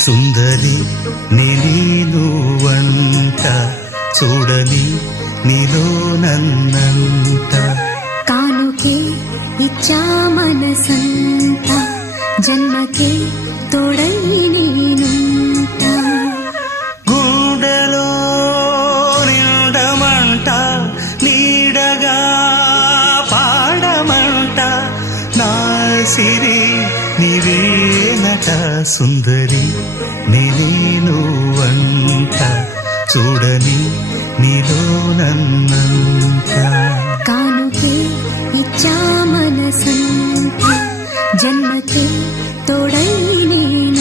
సుందరి నేను వంట చూడని నీలో నన్నంట కానుకే ఇచ్చా మనసంత జన్మకే తోడై నేనుంట గుండెలో నిండమంట నీడగా పాడమంట నా సిరి నీవేనట సుందరి నేను వంట చూడని నీలో నన్నంత కానుకే ఇచ్చా మనసంత జన్మకే తోడై నేను